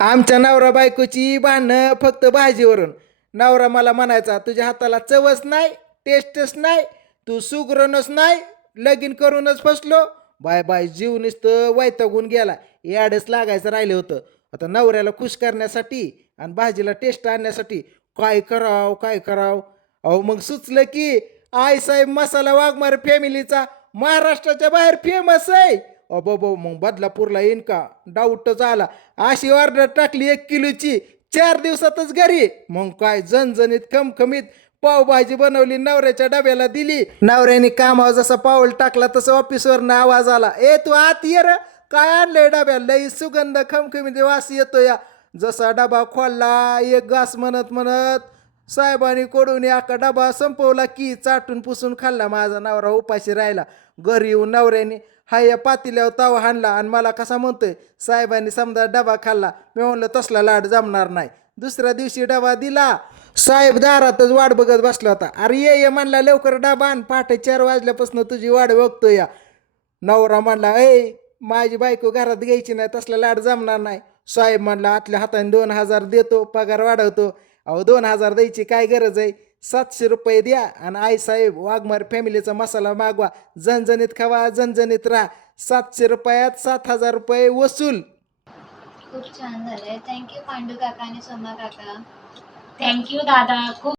आमच्या नवरा बायकोची भांडणं फक्त भाजीवरून. नवरा मला म्हणायचा, तुझ्या हाताला चवच नाही, टेस्टच नाही, तू सुगरणच नाही, लगीन करूनच फसलो. बाय बाय, जीव नुसतं वैतागून गेला. याडच लागायचं राहिलं होतं. आता नवऱ्याला खुश करण्यासाठी आणि भाजीला टेस्ट आणण्यासाठी काय करावं काय करावं. अहो मग सुचलं की आईसाहेब मसाला वाघमारे फॅमिलीचा महाराष्ट्राच्या बाहेर फेमस आहे. अबो मग बदलापूरला येईन का डाऊटच आला. अशी ऑर्डर टाकली 1 किलोची, 4 दिवसातच घरी. मग काय झणझणीत खमखमीत पावभाजी बनवली, नवऱ्याच्या डब्याला दिली. नवऱ्याने कामावर जसा पाऊल टाकला तसं ऑफिसवरनं आवाज आला, ए तू आत ये र, काय आणलंय डब्याला, लई सुगंध खमखमीत वास येतो या. जसा डबा खोलला, एक घास म्हणत म्हणत साहेबांनी कडून एका डबा संपवला की चाटून पुसून खाल्ला. माझा नवरा उपाशी राहिला. घरी येऊन नवऱ्याने हाय या पातील्यावर तवा हाणला आणि मला कसा म्हणतोय, साहेबांनी समजा डबा खाल्ला. मी म्हणलं तसला लाड जमणार नाही. दुसऱ्या दिवशी डबा दिला. साहेब दारातच वाट बघत बसला होता. अरे ये म्हणला, लवकर डबा आण, पहाटे 4 वाजल्यापासून तुझी वाट बघतो या. नवरा म्हणला, ए माझी बायको घरात घ्यायची नाही, तसला लाड जमणार नाही. साहेब म्हणला, आतल्या हाताने 2,000 देतो, पगार वाढवतो. अहो 2,000 द्यायची काय गरज आहे, 700 रुपये द्या आणि आई साहेब वाघमार फॅमिलीचा मसाला मागवा, झणझणीत खावा, झणझणीत राहा. 700 रुपयात 7,000 रुपये वसूल. खूप छान झालंय. थँक्यू पांडू काका आणि सोमा काका. थँक्यू दादा. खूप